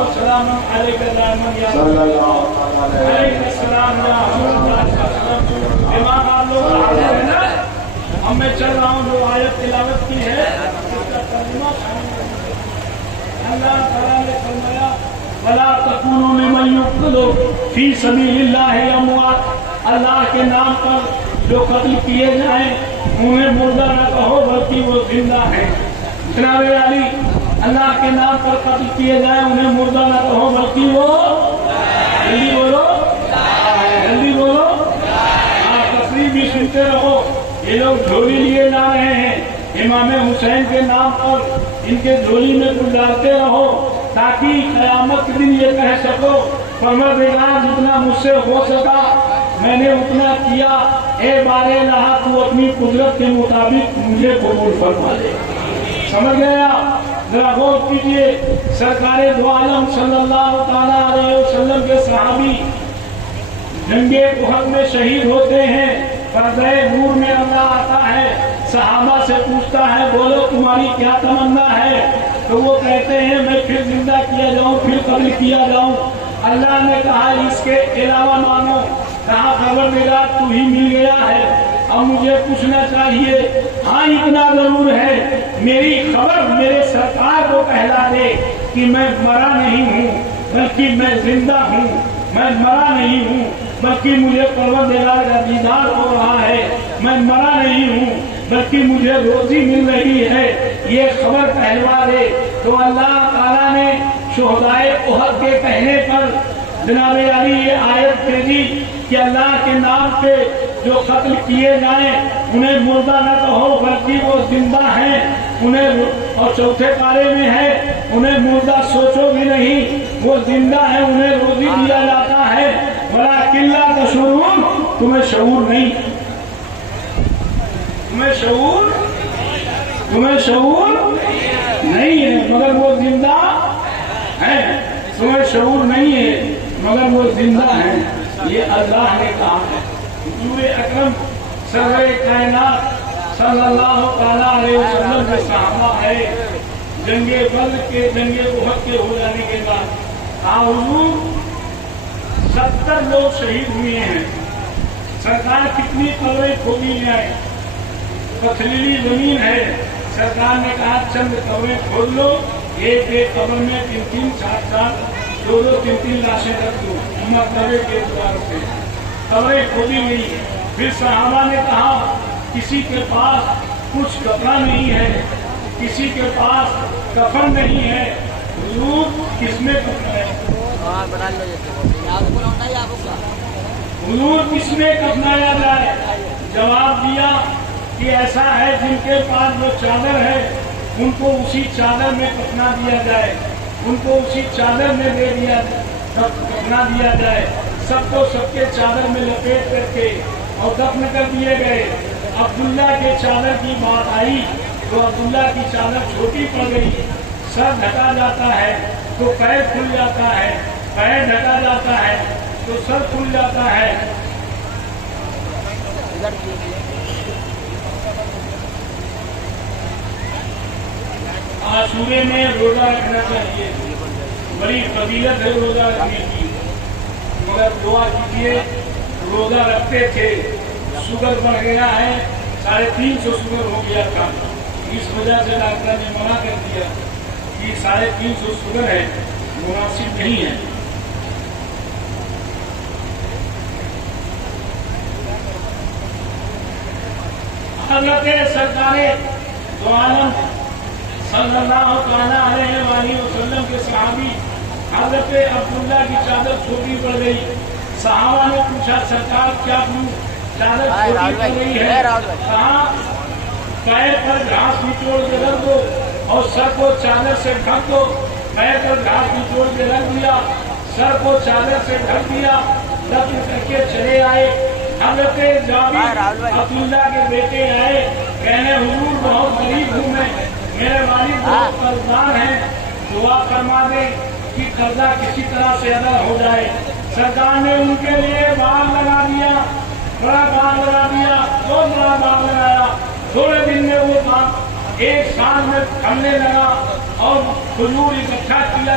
والسلام عليك دائما يا رسول الله عليك السلام يا رسول الله. دماغ آپ لوگ حاضر ہے نا؟ اب میں چل رہا ہوں جو آیت تلاوت کی ہے اس کا ترجمہ اللہ تعالیٰ نے فرمایا وَلَا تَكُونُوا لِمَن يُقْتَلُ فِي سَبِيلِ اللَّهِ أَمْوَاتٌ. اللہ کے نام پر جو قتل کیے جائیں انہیں مردہ نہ کہو بلکہ وہ زندہ ہیں. جناب علی اللہ کے نام پر قتل کیے جائیں انہیں مردہ نہ کہو بلکہ وہ جلدی بولو جلدی بولو. تقریر بھی سنتے رہو. یہ لوگ جھولی لیے جا رہے ہیں امام حسین کے نام پر ان کے جھولی میں کچھ ڈالتے رہو تاکہ قیامت کے دن یہ کہہ سکو پروردگار جتنا مجھ سے ہو سکا میں نے اتنا کیا. اے بارے الہ تو اپنی قدرت کے مطابق مجھے قبول فرما لے. سمجھ گیا؟ ذرا غور کیجیے. سرکار دو عالم صلی اللہ تعالیٰ علیہ وسلم کے صحابی جنگ احد میں شہید ہوتے ہیں. پردہ نور میں اللہ آتا ہے صحابہ سے پوچھتا ہے بولو تمہاری کیا تمنا ہے؟ تو وہ کہتے ہیں میں پھر زندہ کیا جاؤں پھر قتل کیا جاؤں. اللہ نے کہا اس کے علاوہ مانو. کہا خبردار تو ہی مل گیا ہے. اب مجھے پوچھنا چاہیے ہاں اتنا ضرور ہے میری خبر میرے سرکار کو کہلا دے کہ میں مرا نہیں ہوں بلکہ میں زندہ ہوں. میں مرا نہیں ہوں بلکہ مجھے پروردگار کا دیدار ہو رہا ہے. میں مرا نہیں ہوں بلکہ مجھے روزی مل رہی ہے. یہ خبر کہلوا دے. تو اللہ تعالیٰ نے شہدائے احد کے کہنے پر جناب علی یہ آیت بھیجی کہ اللہ کے نام پہ جو قتل کیے جائیں انہیں مردہ نہ کہو بلکہ وہ زندہ ہیں. انہیں اور چوتھے پارے میں ہے انہیں مردہ سوچو بھی نہیں وہ زندہ ہیں انہیں روزی دیا جاتا ہے. وَلَٰكِن لَا تَشْعُرُونَ. تمہیں شعور نہیں تمہیں شعور نہیں ہے مگر وہ زندہ ہیں. تمہیں شعور نہیں ہے مگر وہ زندہ ہیں. یہ اللہ نے کہا ہے. حضور اکرم سرور کائنات صلی اللہ تعالیٰ علیہ وسلم کے صحابہ ہے. جنگ بدر کے جنگ احد کے ہو جانے کے بعد حضور 70 لوگ شہید ہوئے ہیں. سرکار کتنی قبریں کھودی جائیں پتھریلی زمین ہے. سرکار نے کہا چند قبریں کھود لو ایک ایک قبر میں 3-3 4-4 2-2 3-3 لاشیں رکھ دو. مرتبے کے اعتبار سے قبریں کھودی گئی. پھر صحابہ نے کہا کسی کے پاس کچھ کپڑا نہیں ہے کسی کے پاس کفن نہیں ہے. حضور کس میں کفن ہے حضور کس میں کفنایا جائے؟ جواب دیا کہ ایسا ہے جن کے پاس جو چادر ہے ان کو اسی چادر میں کفنا دیا جائے. ان کو اسی چادر میں دے دیا کفنا دیا جائے. سب کو سب کے چادر میں لپیٹ کر کے اور دفن کر دیے گئے. عبداللہ کے چادر کی بات آئی تو عبداللہ کی چادر چھوٹی پڑ گئی. سر ڈھکا جاتا ہے تو پیر کھل جاتا ہے پیر ڈھکا جاتا ہے تو سر کھل جاتا ہے. عاشورے میں روزہ رکھنا چاہیے. بڑی فضیلت ہے روزہ رکھنے کی. مگر دعا کیجیے روزہ رکھتے تھے شوگر بڑھ گیا ہے 350 شوگر ہو گیا تھا. اس وجہ سے ڈاکٹر نے منع کر دیا کہ 350 شوگر ہے مناسب نہیں ہے. حضرت سرکار دو عالم صلی اللہ تعالیٰ علیہ وآلہ وسلم کے صحابی حضرت عبداللہ کی چادر چھوٹی پڑ گئی. صحابہ نے پوچھا سرکار کیا چادر چھوٹی پڑ گئی ہے؟ کہاں پیر پر گھاس نچوڑ کے رکھ دو اور سر کو چادر سے ڈھک دو. پیر پر گھاس نچوڑ کے رکھ دیا سر کو چادر سے ڈھک دیا دفن کر کے چلے آئے. حضرت جابر عبداللہ کے بیٹے آئے کہنے حضور بہت غریب ہوں میں میرے والد بہت قرضدار ہیں دعا فرما دیں کہ قرضہ کسی طرح سے ادا ہو جائے. سرکار نے ان کے لیے باغ لگا دیا بڑا باغ لگا دیا بہت بڑا باغ لگایا. تھوڑے دن میں وہ باغ 1 سال میں پھلنے لگا اور کھجور اکٹھا کیا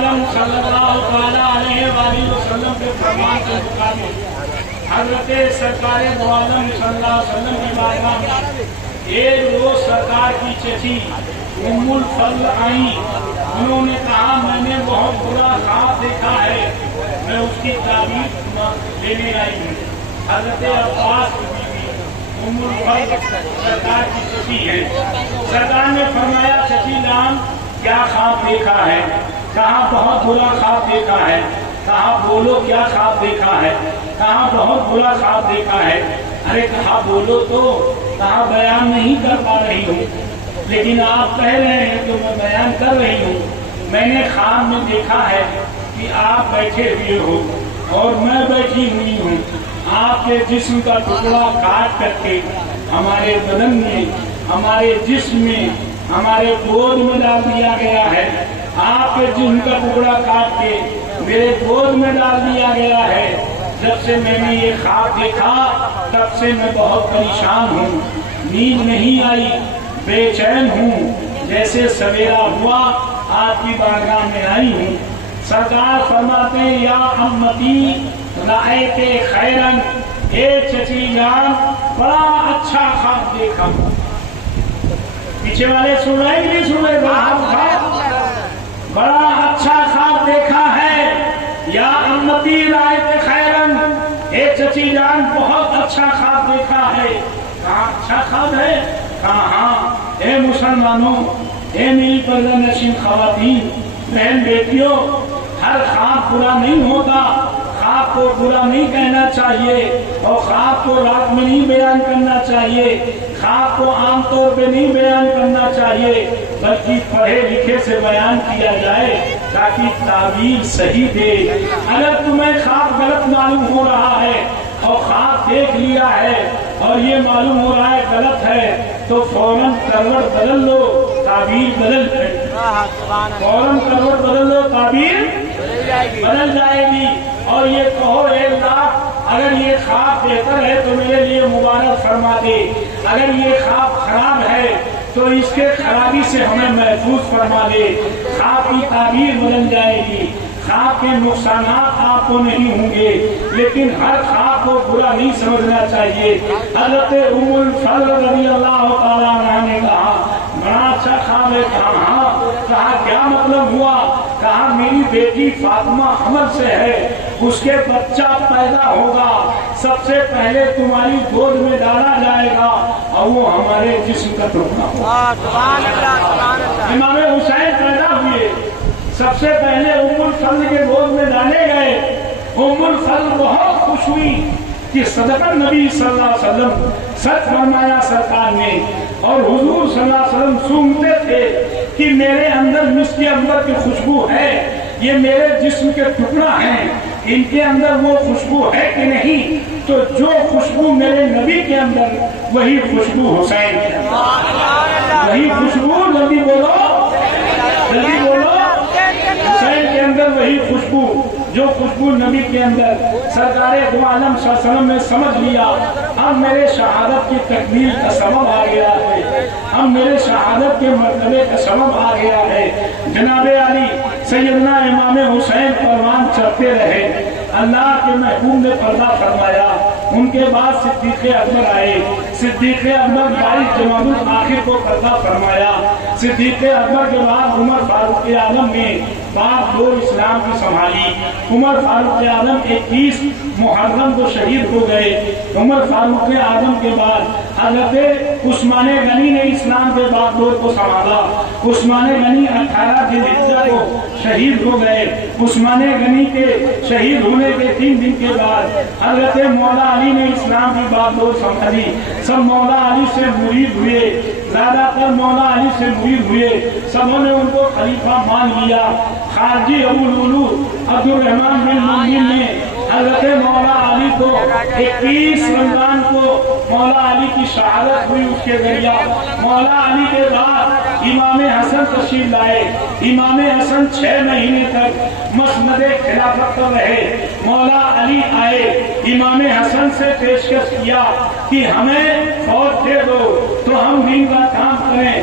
عالم صلی اللہ تعالیٰ علیہ وآلہ وسلم کے فرمان کے مطابق حضرت سرکار دو عالم صلی اللہ علیہ وسلم کی بارگاہ میں ایک روز سرکار کی چچی ام الفضل آئیں. انہوں نے کہا میں نے بہت برا خواب دیکھا ہے, میں اس کی تعبیر لینے آئی ہوں. حضرت عباس کی بیوی ام الفضل سرکار کی چچی ہے. سرکار نے فرمایا چچی جان کیا خواب دیکھا ہے؟ کہا بہت برا خواب دیکھا ہے. کہا بولو کیا خواب دیکھا ہے؟ کہا بہت برا خواب دیکھا ہے. ارے کہا بولو تو. کہا بیان نہیں کر پا رہی ہوں, لیکن آپ کہہ رہے ہیں تو میں بیان کر رہی ہوں. میں نے خواب میں دیکھا ہے کہ آپ بیٹھے ہوئے ہو اور میں بیٹھی ہوئی ہوں. آپ کے جسم کا ٹکڑا کاٹ کر کے ہمارے بدن میں, ہمارے جسم میں, ہمارے گود میں ڈال دیا گیا ہے. آپ کے جسم کا ٹکڑا کاٹ کے میرے گود میں ڈال دیا گیا ہے. جب سے میں نے یہ خواب دیکھا تب سے میں بہت پریشان ہوں, نیند نہیں آئی, بے چین ہوں. جیسے سویرا ہوا آپ کی بارگاہ میں آئی ہوں. سرکار فرماتے ہیں یا امتی رأیت خیرن, اے چچی جان بڑا اچھا خواب دیکھا. پیچھے والے سن رہے نہیں سن رہے؟ بڑا اچھا خواب دیکھا ہے. یا امتی رأیت خیرن, اے چچی جان بہت اچھا خواب دیکھا ہے. کہاں اچھا خواب ہے؟ کہاں ہاں. اے مسلمانوں, اے میری پردہ نشین خواتین, بہن بیٹیوں, ہر خواب برا نہیں ہوتا. خواب کو برا نہیں کہنا چاہیے اور خواب کو رات میں نہیں بیان کرنا چاہیے. خواب کو عام طور پہ نہیں بیان کرنا چاہیے, بلکہ پڑھے لکھے سے بیان کیا جائے تاکہ تعبیر صحیح دے. اگر تمہیں خواب غلط معلوم ہو رہا ہے اور خواب دیکھ لیا ہے اور یہ معلوم ہو رہا ہے غلط ہے تو فوراً کروٹ بدل لو, تعبیر بدل جائے گی. فوراً کروٹ بدل لو, تعبیر بدل جائے گی. اور یہ کہو اے اللہ اگر یہ خواب بہتر ہے تو میرے لیے مبارک فرما دے, اگر یہ خواب خراب ہے تو اس کے خرابی سے ہمیں محفوظ فرما دے. خواب کی تعبیر بدل جائے گی. خواب کے نقصانات آپ کو نہیں ہوں گے, لیکن ہر خواب کو برا نہیں سمجھنا چاہیے. حضرت ام الفضل رضی اللہ تعالیٰ عنہ نے کہا بڑا اچھا خواب ہے. کہا ہاں. کہا کیا مطلب ہوا؟ کہا میری بیٹی فاطمہ حمل سے ہے, اس کے بچہ پیدا ہوگا, سب سے پہلے تمہاری گود میں ڈالا جائے گا اور وہ ہمارے جسم کا ٹکڑا ہوگا. امام حسین پیدا ہوئے, سب سے پہلے ام الفضل کے گود میں ڈالے گئے. ام الفضل بہت خوش ہوئی کہ صدقہ نبی صلی اللہ علیہ وسلم, سچ فرمایا سرکار نے. اور حضور صلی اللہ علیہ وسلم سونگتے تھے کہ میرے اندر مسک عنبر کی خوشبو ہے, یہ میرے جسم کے ٹکڑا ہیں, ان کے اندر وہ خوشبو ہے کہ نہیں؟ تو جو خوشبو میرے نبی کے اندر وہی خوشبو حسین کے اندر, وہی خوشبو, جلدی بولو جلدی بولو, حسین کے اندر وہی خوشبو جو خوشبو نبی کے اندر. سرکار دو عالم صلی اللہ علیہ وسلم نے سمجھ لیا اب میرے شہادت کی تکمیل کا سبب آ گیا ہے, اب میرے شہادت کے مرتبے کا سبب آ گیا ہے. جناب علی سیدنا امام حسین پروان چڑھتے رہے. اللہ کے محبوب نے پردہ فرمایا. ان کے بعد صدیق اکبر آئے. صدیق اکبر 22 جمادی الآخر کو پردہ فرمایا. صدیق اکبر کے بعد عمر فاروق اعظم نے بات دور اسلام کی سنبھالی. عمر فاروق اعظم 21 محرم کو شہید ہو گئے. عمر فاروق اعظم کے بعد حضرت عثمان غنی نے اسلام کے بعد دور کو سنبھالا. عثمان غنی 18 ذی الحجہ کو شہید ہو گئے. عثمان غنی کے شہید ہونے کے 3 دن کے بعد حضرت مولا علی نے اسلام کی بات دور سنبھالی. سب مولا علی سے مرید ہوئے, زیادہ تر مولا علی سے مرید ہوئے, سبوں نے ان کو خلیفہ مان لیا. خارجی ابو الولود عبد الرحمن بن مؤمن نے حضرت مولا علی کو 21 رمضان کو مولا علی کی شہادت ہوئی, اس کے ذریعہ مولا علی کے بعد امام حسن تشریف لائے. امام حسن 6 مہینے تک مسند خلافت پر رہے. مولا علی آئے, امام حسن سے پیشکش کیا کہ ہمیں فوج دے دو تو ہم دین کا کام کریں.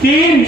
3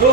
2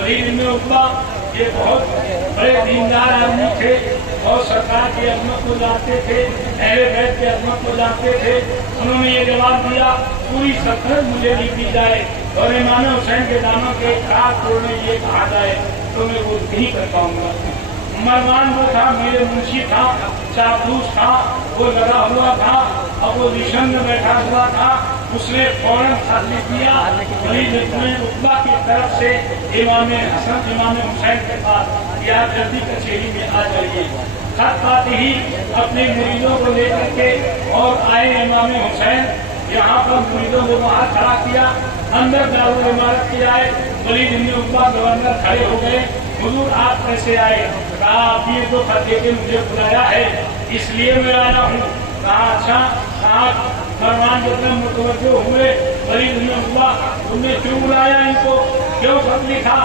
ولید بن عقبہ یہ بہت بڑے دیندار آدمی تھے اور سرکار کی عظمت کو جانتے تھے، اہل بیت کی عظمت کو جانتے تھے. انہوں نے یہ جواب دیا پوری سلطنت مجھے لکھ دی جائے اور امام حسین کے دانوں کے ہاتھ توڑنے یہ کہا جائے تو میں وہ نہیں کر پاؤں گا. مروان وہ تھا، میرے منشی تھا، چاپلوس تھا، وہ لگا ہوا تھا، اپوزیشن میں بیٹھا ہوا تھا. اس نے فوراً خط لکھ دیا ولید بن عقبہ کی طرف سے امام حسن امام حسین کے پاس یا جلدی کچہری میں آ جائیے. خط پاتے ہی اپنے مریدوں کو لے کر کے اور آئے امام حسین. یہاں پر مریدوں کو باہر کھڑا کیا، اندر دارالعمارت کے آئے. ولید بن عقبہ گورنر کھڑے ہو گئے. حضور آپ کیسے آئے؟ کہا آپ یہ تو خط دے کے مجھے بلایا ہے اس لیے میں آیا ہوں. کہا اچھا. آپ فرمان جب متوجہ ہوئے ولید بن عقبہ تم نے کیوں بلایا ان کو، کیوں خط لکھا؟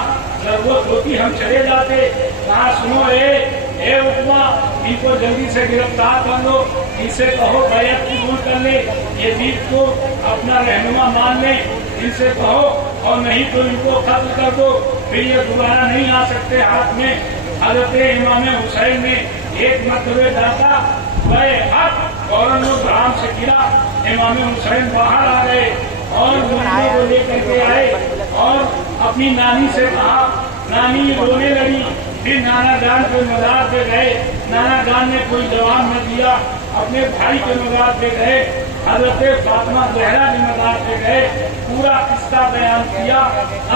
ضرورت ہوتی ہم چلے جاتے. کہا سنو اے عقبہ ان کو جلدی سے گرفتار کر لو، ان سے کہو بیعت قبول کر لے، یزید کو اپنا رہنما مان لیں. ان سے کہو اور نہیں تو ان کو قتل کر دو، پھر یہ دوبارہ نہیں آ سکتے ہاتھ میں. حضرت امام حسین نے ایک مرتبہ ڈاکا حق فوراً وہ گرام سے گرا. امام حسین باہر آ گئے اور مریدوں کو لے کر کے آئے اور اپنی نانی سے کہا. نانی رونے لگی. پھر نانا جان کے مزار پہ گئے. نانا جان نے کوئی جواب نہ دیا. اپنے بھائی کے مزار پہ گئے. حضرت فاطمہ زہرا کے مزار پہ گئے. پورا قصہ بیان کیا.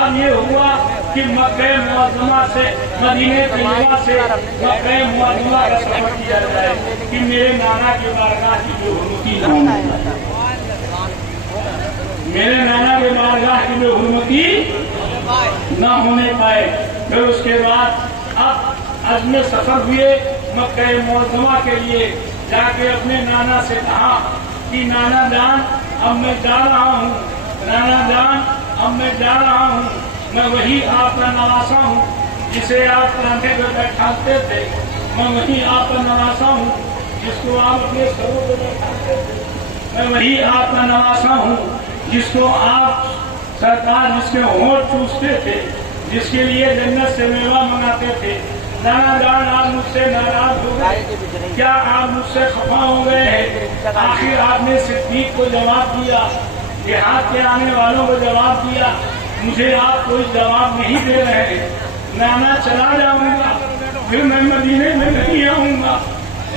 اب یہ ہوا کہ مکہ معظمہ سے مدینہ طیبہ سے مکہ معظمہ کا سفر کیا جائے کہ میرے نانا کی بارگاہ کی جو حرمتی میرے نانا کے بارگاہ کی جو حرمتی نہ ہونے پائے. پھر اس کے بعد اب عزم سفر ہوئے مکہ معظمہ کے لیے. جا کے اپنے نانا سے کہا کہ نانا جان اب میں جا رہا ہوں، نانا جان اب میں جا رہا ہوں. میں وہی آپ کا نواسا ہوں جسے آپ کاندھے پہ بیٹھاتے تھے. میں وہی آپ کا نواسا ہوں جس کو آپ اپنے سروں پہ بیٹھاتے تھے. میں وہی آپ کا نواسا ہوں جس کو آپ سرکار جس کے ہونٹ چوستے تھے، جس کے لیے جنت سے میوہ منگاتے تھے. نانا جان آپ مجھ سے ناراض ہو گئے کیا؟ آپ مجھ سے خفا ہو گئے ہیں؟ آخر آپ نے صدیق کو جواب دیا، دیہات کے آنے والوں کو جواب دیا، مجھے آپ کوئی جواب نہیں دے رہے ہیں. نانا چلا جاؤں گا پھر میں مدینے میں نہیں آؤں گا.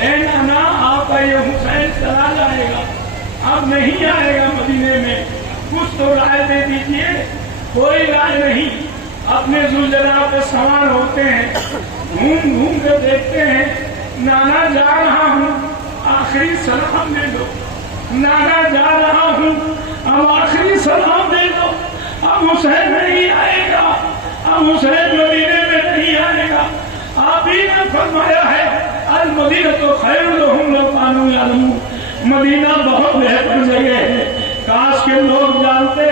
اے نانا آپ کا یہ حسین چلا جائے گا، اب نہیں آئے گا مدینے میں. کچھ تو رائے دے دیجیے. کوئی رائے نہیں. اپنے زلجلال پہ سوار ہوتے ہیں، گھوم گھوم کے دیکھتے ہیں. نانا جا رہا ہوں آخری سلام دے دو. نانا جا رہا ہوں اب آخری سلام دے دو. اب حسین نہیں آئے گا، اب حسین مدینے میں نہیں آئے گا. آپ ہی نے فرمایا ہے المدینہ تو خیر لہم لو کانوا یعلمون. مدینہ بہت بہتر جگہ ہے. کاش کے لوگ جانتے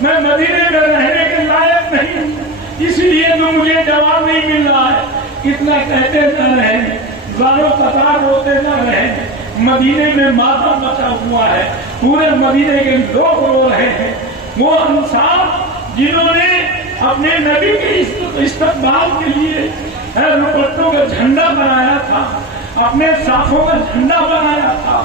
میں مدینے میں رہنے کے لائق نہیں ہوں، اس لیے تو مجھے جواب نہیں مل رہا ہے. اتنا کہتے نہ رہے، زاروں قطار روتے نہ رہے. مدینے میں ماتم مچا ہوا ہے، پورے مدینے کے لوگ رو رہے ہیں. وہ انصار جنہوں نے اپنے نبی کے استقبال کے لیے دوپٹوں کا جھنڈا بنایا تھا، اپنے صافوں کا جھنڈا بنایا تھا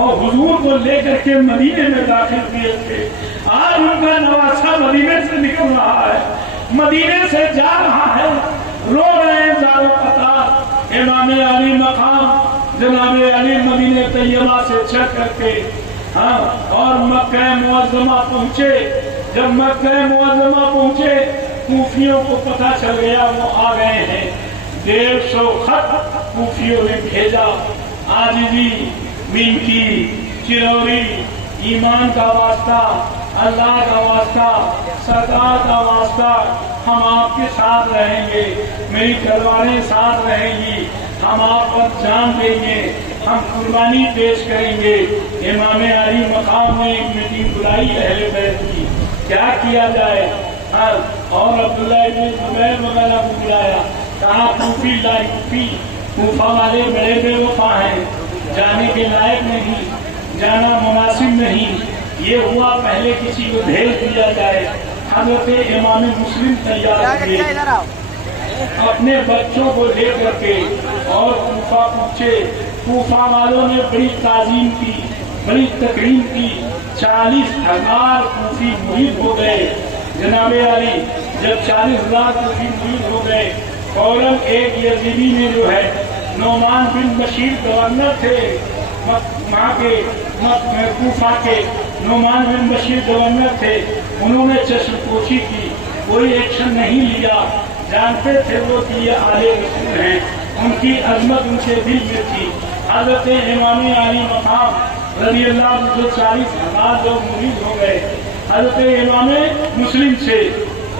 اور حضور کو لے کر کے مدینے میں داخل کیے تھے. آج ان کا نواسا مدینے سے نکل رہا ہے، مدینے سے جا رہا ہے. رو رہے ہیں زارو قطار. امام علی مقام جناب علی مدینہ طیبہ سے چل کر کے اور مکہ معظمہ پہنچے. جب مکہ معظمہ پہنچے کوفیوں کو پتہ چل گیا وہ آ گئے ہیں. 150 خط کوفیوں نے بھیجا. عاجزی، منکی، چروری، ایمان کا واسطہ، اللہ کا واسطہ، سرکار کا واسطہ، ہم آپ کے ساتھ رہیں گے، میری تلواریں ساتھ رہیں گی، ہم آپ پر جان دیں گے، ہم قربانی پیش کریں گے. امام علی مقام نے ایک میٹنگ بلائی اہل بیت کی، کیا کیا جائے. اور عبداللہ ابن زبیر وغیرہ کو بلایا. کہا کوفی لائے، کوفہ والے بڑے بے وفا ہیں، جانے کے لائق نہیں، جانا مناسب نہیں. یہ ہوا پہلے کسی کو بھیج دیا جائے. حضرت امام مسلم تیار ہوئے اپنے بچوں کو لے کر کے اور کوفہ پہنچے. کوفہ والوں نے بڑی تعظیم کی, بڑی تکریم کی. 40,000 کوفی مرید ہو گئے. جناب علی جب 40,000 کوفی مرید ہو گئے, فوراً ایک یزیدی نے جو ہے نعمان بن بشیر گورنر تھے وہاں کے کوفہ کے, نعمان بن بشیر گورنر تھے, انہوں نے چشم پوشی کی, کوئی ایکشن نہیں لیا. جانتے تھے وہ کہ یہ آل رسول ہیں, ان کی عظمت ان کے دل میں تھی. حضرت امام علی مقام رضی اللہ عنہ 40,000 لوگ مرید ہو گئے. حضرت امام مسلم سے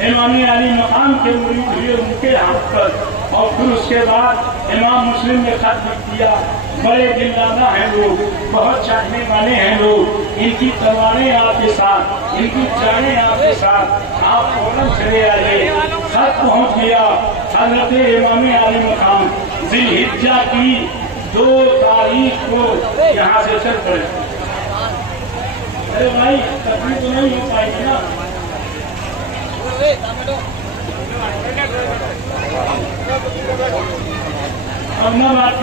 امام علی مقام کے مرید ہوئے ان کے ہاتھ پر, اور پھر اس کے بعد امام مسلم نے خط لکھ دیا. بڑے دل دادا ہیں لوگ, بہت چاہنے والے ہیں لوگ, ان کی تلواریں آپ کے ساتھ, ان کی جانیں آپ کے ساتھ, آپ فوراً چلے آئیے. خط پہنچ گیا. حضرت امام علی مقام ذی الحجہ کی 2 تاریخ کو یہاں سے چل پڑے. ارے بھائی تقریر تو نہیں ہو پائے گی نا. اب نہ بات,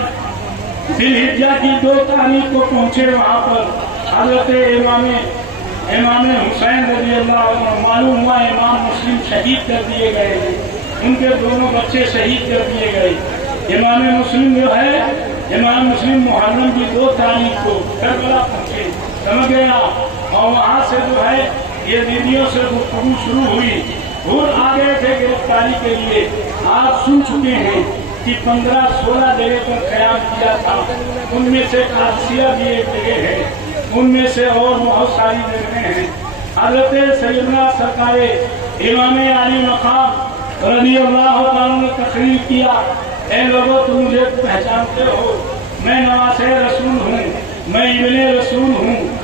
ذی الحجہ کی 2 تاریخ کو پہنچے وہاں پر. حضرت امام حسین رضی اللہ عنہ, معلوم ہوا امام مسلم شہید کر دیے گئے, ان کے دونوں بچے شہید کر دیے گئے. امام مسلم جو ہے, امام مسلم محرم کی 2 تاریخ کو کربلا پہنچے, سمجھ گیا. اور وہاں سے جو ہے یزیدیوں سے گفتگو شروع ہوئی. اور آگے تھے گرفتاری کے لیے. آپ سن چکے ہیں کہ 15-16 جگہ پر قیام کیا تھا, ان میں سے قادسیہ بھی ایک جگہ ہے, ان میں سے اور بہت ساری جگہیں ہیں. حضرت سیدنا سرکار امام علی مقام رضی اللہ عنہ نے تقریر کیا, اے لوگوں تم مجھے پہچانتے ہو, میں نواسہ رسول ہوں, میں ابن رسول ہوں,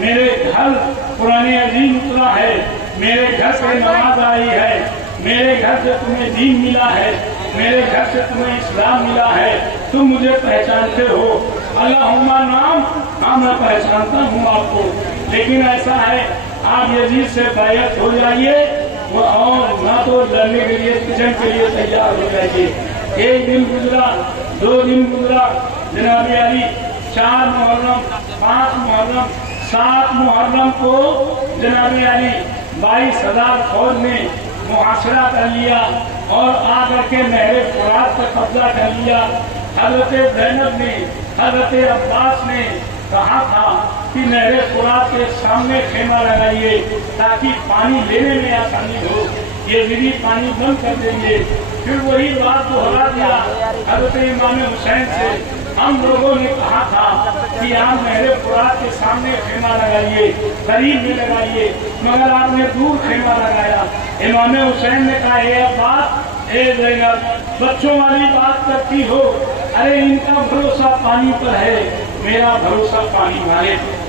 میرے گھر قرآن عظیم اترا ہے, میرے گھر سے نماز آئی ہے, میرے گھر سے تمہیں دین ملا ہے, میرے گھر سے تمہیں اسلام ملا ہے, تم مجھے پہچانتے ہو. اللہم نام, ہاں میں پہچانتا ہوں آپ کو, لیکن ایسا ہے آپ یزید سے بیعت ہو جائیے اور نہ تو لڑنے کے لیے جنگ کے لیے تیار ہو جائیے. 1 دن گزرا, 2 دن گزرا, جناب علی 4 محرم, 5 محرم, 7 محرم کو جناب علی 22,000 فوج نے محاصرہ کر لیا اور آ کر کے نہر فرات پر قبضہ کر لیا. حضرت زینب نے, حضرت عباس نے کہا تھا کہ نہر فرات کے سامنے خیمہ لگائیے تاکہ پانی لینے میں آسانی ہو, یزیدی پانی بند کر دیں گے. پھر وہی بات دہرا دیا حضرت امام حسین سے. ہم لوگوں نے کہا تھا کہ آپ نہر فرات کے سامنے خیمہ لگائیے, قریب میں لگائیے, مگر آپ نے دور خیمہ لگایا. امام حسین نے کہا اے عباس, اے زینب, بچوں والی بات کرتی ہو, ارے ان کا بھروسہ پانی پر ہے, میرا بھروسہ پانی والے پر.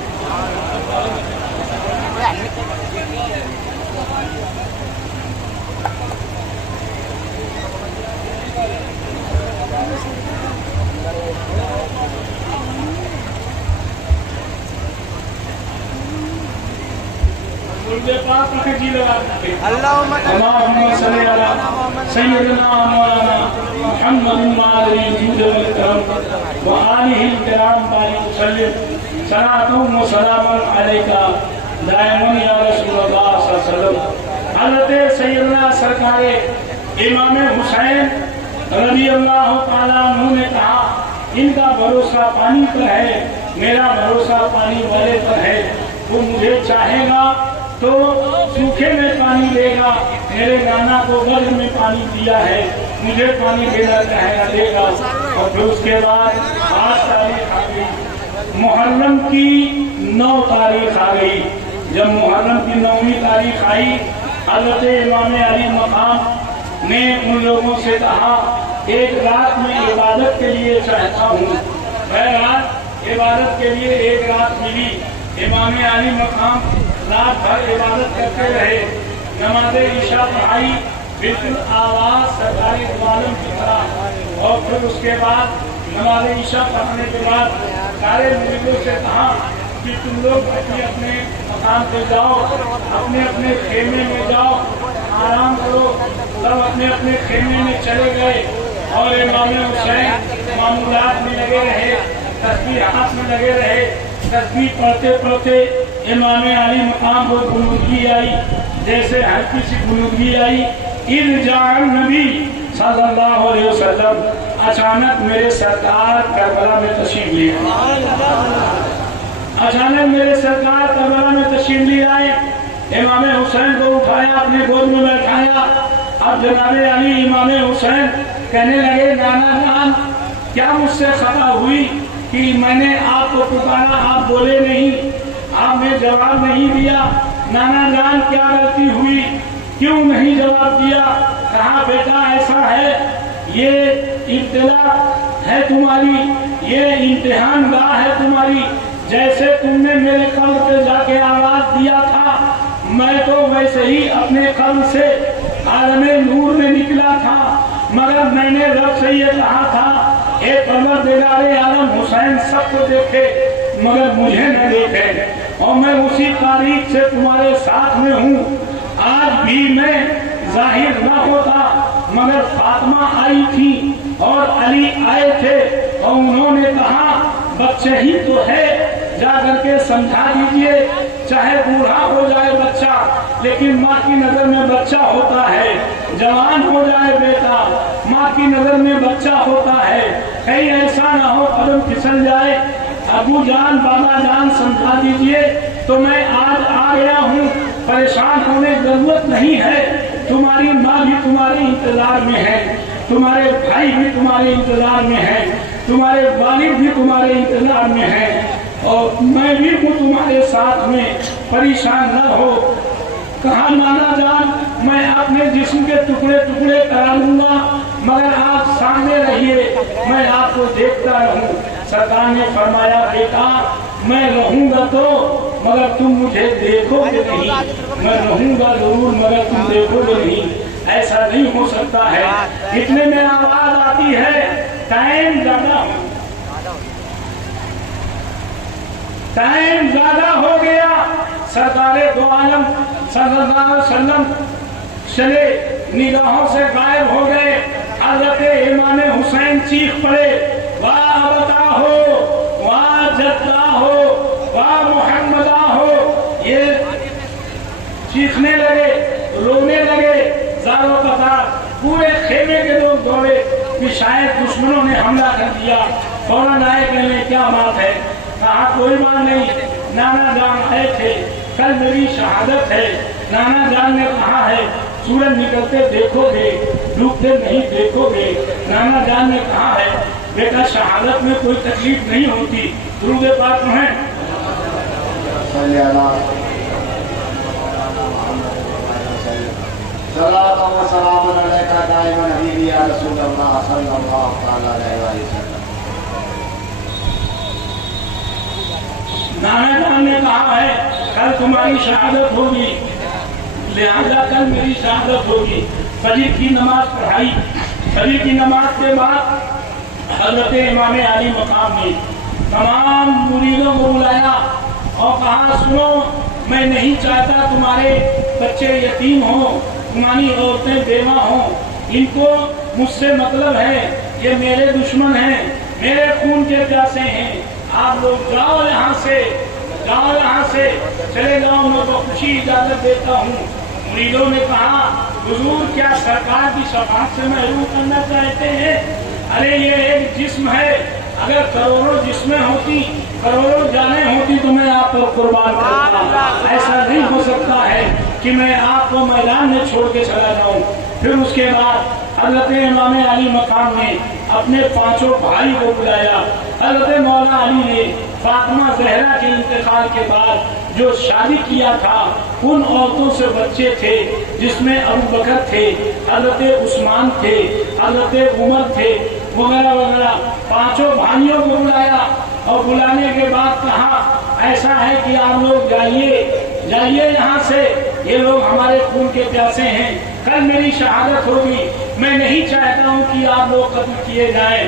اللہم صلی علی سیدنا مولانا محمد وآلہ الکرام بارک وسلم صلاۃ و سلام علیکہ دائما یا رسول اللہ صلی اللہ علیہ وسلم. حضرت سیدنا سرکار امام حسین رضی اللہ تعالیٰ عنہ نے کہا ان کا بھروسہ پانی پر ہے, میرا بھروسہ پانی والے پر ہے. وہ مجھے چاہے گا تو سوکھے میں پانی دے گا, میرے نانا کو غرض میں پانی دیا ہے, مجھے پانی دینا چاہے گا دے گا. اور پھر اس کے بعد 8 تاریخ آ گئی, محرم کی 9 تاریخ آ گئی. جب محرم کی 9ویں تاریخ آئی, حضرت امام علی مقام نے ان لوگوں سے کہا ایک رات میں عبادت کے لیے چاہتا ہوں. رات عبادت کے لیے ایک رات ملی. امام علی مقام رات بھر عبادت کرتے رہے, نماز عشاء پڑھائی بالکل آواز سرکار دو عالم کی طرح. اور پھر اس کے بعد نماز عشاء پڑھنے کے بعد سارے مریدوں سے کہا کہ تم لوگ اپنے اپنے مقام پہ جاؤ، اپنے اپنے خیمے میں جاؤ، آرام کرو۔ سب اپنے اپنے خیمے میں چلے گئے اور امام حسین معمولات میں لگے رہے، تسبیح ہاتھ میں لگے رہے۔ تسبیح پڑھتے پڑھتے امام علی مقام کو غنودگی آئی، جیسے ہلکی سی غنودگی آئی۔ اذ جاء النبی صلی اللہ علیہ وسلم، اچانک میرے سرکار کربلا میں تشریف لے آئے۔ اچانک میرے سرکار کربلا میں تشریف لے آئے۔ امام حسین کو اٹھایا، اپنے گود میں بیٹھایا۔ اب جناب علی امام حسین کہنے لگے، نانا جان کیا مجھ سے خطا ہوئی کہ میں نے آپ کو پکارا، آپ بولے نہیں، آپ نے جواب نہیں دیا؟ نانا جان کیا غلطی ہوئی، کیوں نہیں جواب دیا؟ کہا بیٹا ایسا ہے، یہ ابتلا ہے تمہاری، یہ امتحان گاہ ہے تمہاری۔ جیسے تم نے میرے قبر پہ جا کے آواز دیا تھا، میں تو ویسے ہی اپنے قبر سے عالم نور میں نکلا تھا، مگر میں نے رب سے یہ کہا تھا، اے پروردگار عالم حسین سب کو دیکھے مگر مجھے نہ دیکھے، اور میں اسی تاریخ سے تمہارے ساتھ میں ہوں۔ آج بھی میں ظاہر نہ ہوتا مگر فاطمہ آئی تھی اور علی آئے تھے اور انہوں نے کہا بچے ہی تو ہے، جا کر کے سمجھا دیجئے، چاہے بوڑھا ہو جائے بچہ لیکن ماں کی نظر میں بچہ ہوتا ہے، جوان ہو جائے بیٹا ماں کی نظر میں بچہ ہوتا ہے، کہیں ایسا نہ ہو قدم پھسل جائے۔ ابو جان بابا جان سمجھا دیجئے۔ تو میں آج آ گیا ہوں، پریشان ہونے کی ضرورت نہیں ہے، تمہاری ماں بھی تمہارے انتظار میں ہے، تمہارے بھائی بھی تمہارے انتظار میں ہے، تمہارے والد بھی تمہارے انتظار میں ہے، اور میں بھی ہوں تمہارے ساتھ میں، پریشان نہ ہو۔ کہا نانا جان میں اپنے جسم کے ٹکڑے ٹکڑے کرا لوں گا مگر آپ سامنے رہیے، میں آپ کو دیکھتا رہوں۔ سرکار نے فرمایا بیٹا میں رہوں گا تو مگر تم مجھے دیکھو گے نہیں، میں رہوں گا ضرور مگر تم دیکھو گے نہیں، ایسا نہیں ہو سکتا ہے۔ اتنے میں آواز آتی ہے ٹائم زیادہ ہو گیا، سرکار دو عالم صلی اللہ علیہ وسلم چلے، نگاہوں سے غائب ہو گئے۔ حضرت امام حسین چیخ پڑے، واہ ابتا ہو، واہ جدہ ہو، واہ محمدہ ہو، یہ چیخنے لگے، رونے لگے، زاروں قطار۔ پورے خیمے کے لوگ دوڑے کہ شاید دشمنوں نے حملہ کر دیا۔ فوراً آئے کہنے کیا بات ہے؟ کہا کوئی بات نہیں، نانا جان آئے تھے، کل میری شہادت ہے۔ نانا جان نے کہا ہے سورج نکلتے دیکھو گے، ڈوبتے نہیں دیکھو گے۔ نانا جان نے کہا ہے بیٹا شہادت میں کوئی تکلیف نہیں ہوتی، درود پاک پڑھیں۔ صلاۃ و سلام علیکہ دائما حبیبی یا رسول اللہ صلی اللہ علیہ وسلم۔ نانا جان نے کہا ہے کل تمہاری شہادت ہوگی، لہذا کل میری شہادت ہوگی۔ فجر کی نماز پڑھائی، فجر کی نماز کے بعد حضرت امام علی مقام میں تمام مریدوں کو بلایا اور کہا سنو میں نہیں چاہتا تمہارے بچے یتیم ہوں، تمہاری عورتیں بیوہ ہوں، ان کو مجھ سے مطلب ہے، یہ میرے دشمن ہیں، میرے خون کے پیاسے ہیں، آپ لوگ جاؤ یہاں سے، جاؤ یہاں سے، چلے جاؤ، میں تو خوشی اجازت دیتا ہوں۔ مریدوں نے کہا حضور کیا سرکار کی شفاعت سے محروم کرنا چاہتے ہیں؟ ارے یہ ایک جسم ہے، اگر کروڑوں جسمیں ہوتی، کروڑوں جانیں ہوتی تو میں آپ کو قربان کرتا، ایسا نہیں ہو سکتا ہے کہ میں آپ کو میدان میں چھوڑ کے چلا جاؤں۔ پھر اس کے بعد حضرت امام علی مقام نے اپنے پانچوں بھائی کو بلایا۔ حضرت مولا علی نے فاطمہ زہرا کے انتقال کے بعد جو شادی کیا تھا ان عورتوں سے بچے تھے، جس میں ابو بکر تھے، حضرت عثمان تھے، حضرت عمر تھے، وغیرہ وغیرہ، پانچوں بھائیوں کو بلایا اور بلانے کے بعد کہا ایسا ہے کہ آپ لوگ جائیے یہاں سے، یہ لوگ ہمارے خون کے پیاسے ہیں، کل میری شہادت ہوگی، میں نہیں چاہتا ہوں کہ آپ لوگ قتل کیے جائیں۔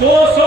200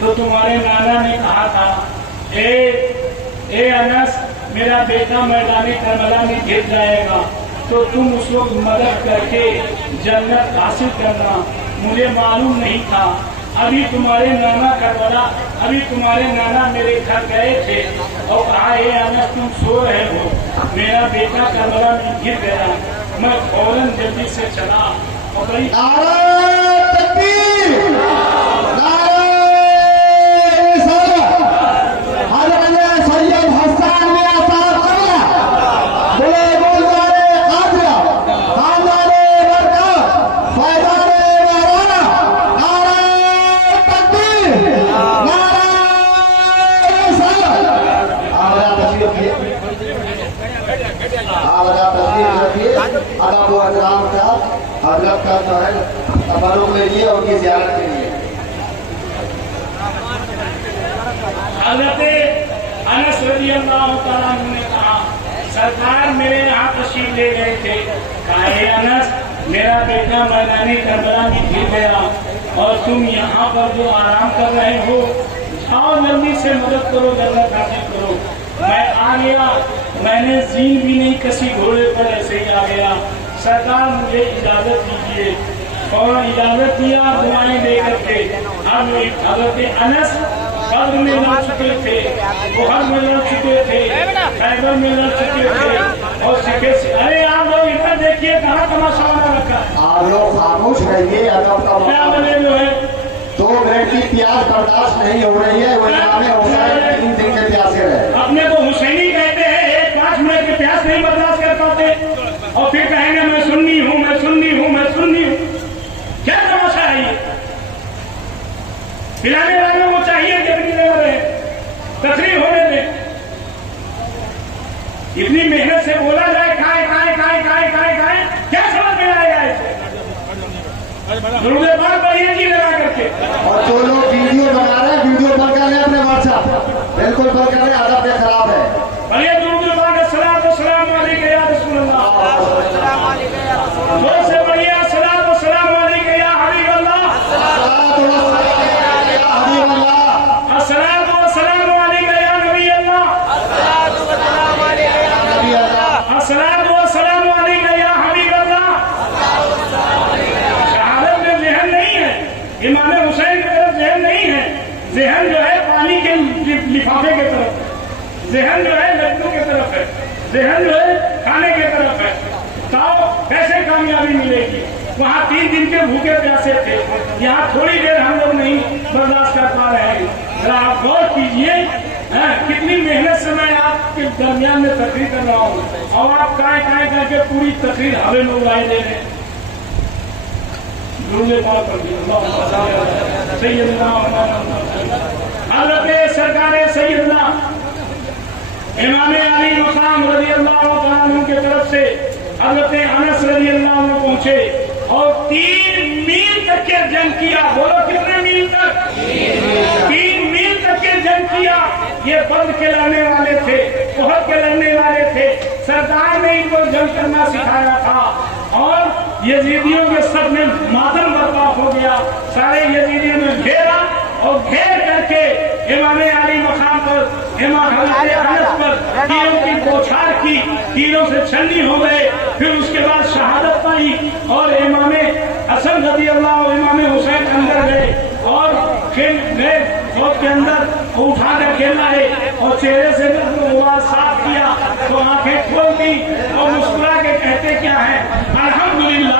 تو تمہارے نانا نے کہا تھا اے انس میرا بیٹا میدان کربلا میں گر جائے گا تو تم اس وقت مدد کر کے جنت حاصل کرنا. مجھے معلوم نہیں تھا. ابھی تمہارے نانا میرے گھر گئے تھے اور کہا اے انس تم سو رہے ہو, میرا بیٹا کربلا میں گر گیا. میں فوراً جلدی سے چلا اور بڑی نعرہ تکبیر نعرہ رسالت حضرت سید حسان میں عطا کرنا بلے گلزار قادرہ خاندان برکات فیضان مولانا نعرہ تکبیر نعرہ رسالت. آغا تشریف رکھیے. ادب و احترام کا حضرت کا جو ہے تبرک کے لیے اور کی زیارت کے لیے. حضرت انس رضی اللہ تعالیٰ عنہ نے کہا سرکار میرے یہاں تشریف لے گئے تھے. کہا اے انس میرا بیٹا میدان کربلا میں گر گیا اور تم یہاں پر جو آرام کر رہے ہو جاؤ جلدی سے مدد کرو جنت حاصل کرو. میں آ گیا. میں نے زین بھی نہیں کسی گھوڑے پر ایسے ہی آ گیا. سرکار مجھے اجازت دیجیے. اور اجازت دیا دعائیں دے کر کے. اب حضرت انس بدر میں لڑ چکے تھے, احد میں لڑ چکے تھے, خیبر میں لڑ چکے تھے اور ارے آپ لوگ ادھر دیکھیے کہاں تماشا بنا رکھا ہے. آپ لوگ خاموش رہیے. ادب کا کیا بنے جو ہے 2 منٹ کی پیاس برداشت نہیں ہو رہی ہے. وہ امام حسین 3 دن کے پیاسے رہے. اپنے کو حسینی کہتے ہیں, 1-5 منٹ کے پیاس نہیں برداشت کر پاتے اور پھر کہیں گے میں سنی ہوں میں سنی ہوں میں سنی ہوں. کیا تماشا ہے یہ؟ پلانے والوں کو چاہیے کہ اپنی جگہ رہے, تقریر ہونے دیں. اتنی محنت سے بولا جائے کھائے کھائے کھائے کھائے کھائے کھائے, کیا سمجھ میں آئے گا اسے؟ درود پاک پڑھیے جی لگا کر کے. اور جو لوگ ویڈیو بنا رہے ہیں ویڈیو بند کر لیں اپنے واٹس ایپ. بالکل بند کر لیں. ادب یہ خراب ہے. پڑھیے درود پاک الصلاۃ والسلام علیک یا رسول اللہ. زور سے پڑھیے الصلاۃ والسلام علیک یا حبیب اللہ. حبیب اللہ الصلاۃ والسلام علیک یا نبی اللہ. الصلاۃ والسلام علیک یا حبیب اللہ. شہادت میں ذہن نہیں ہے, امام حسین کی طرف ذہن نہیں ہے. ذہن جو ہے پانی کے لفافے کی طرف, ذہن جو ہے لڈو کی طرف ہے, ذہن جو ہے کھانے کی طرف ہے. تو کیسے کامیابی ملے گی؟ وہاں 3 دن کے بھوکے پیاسے تھے, یہاں تھوڑی دیر ہم لوگ نہیں برداشت کر پا رہے ہیں. ذرا آپ غور کیجئے کتنی محنت سے میں آپ کے درمیان میں تقریر کر رہا ہوں اور آپ کائیں کائیں کر کے پوری تقریر ہمیں میں اڑائی دے رہے ہیں. حضرت سرکار سیدنا امام علی مقام رضی اللہ تعالیٰ عنہ کی طرف سے حضرت انس رضی اللہ عنہ پہنچے اور 3 میل تک کے جنگ کیا. بولو کتنے میل تک؟ 3 میل تک کے جنگ کیا. یہ بدر کے لڑنے والے تھے, احد کے لڑنے والے تھے. سرکار نے ان کو جنگ کرنا سکھایا تھا اور یزیدیوں کے سب میں ماتم برپا ہو گیا. سارے یزیدیوں نے گھیرا اور گھیر کر کے امام علی مقام پر امام حضرت انس پر تیروں کی بوچھار کی, تیروں سے چھلنی ہو گئے. پھر اس کے بعد شہادت پائی اور امام حسن رضی اللہ اور امام حسین اندر گئے اور کھیل گئے فوج کے اندر اٹھا کر کھیلنا ہے اور چہرے سے غبار صاف کیا تو آنکھیں کھول دی اور مسکرا کے کہتے کیا ہے الحمدللہ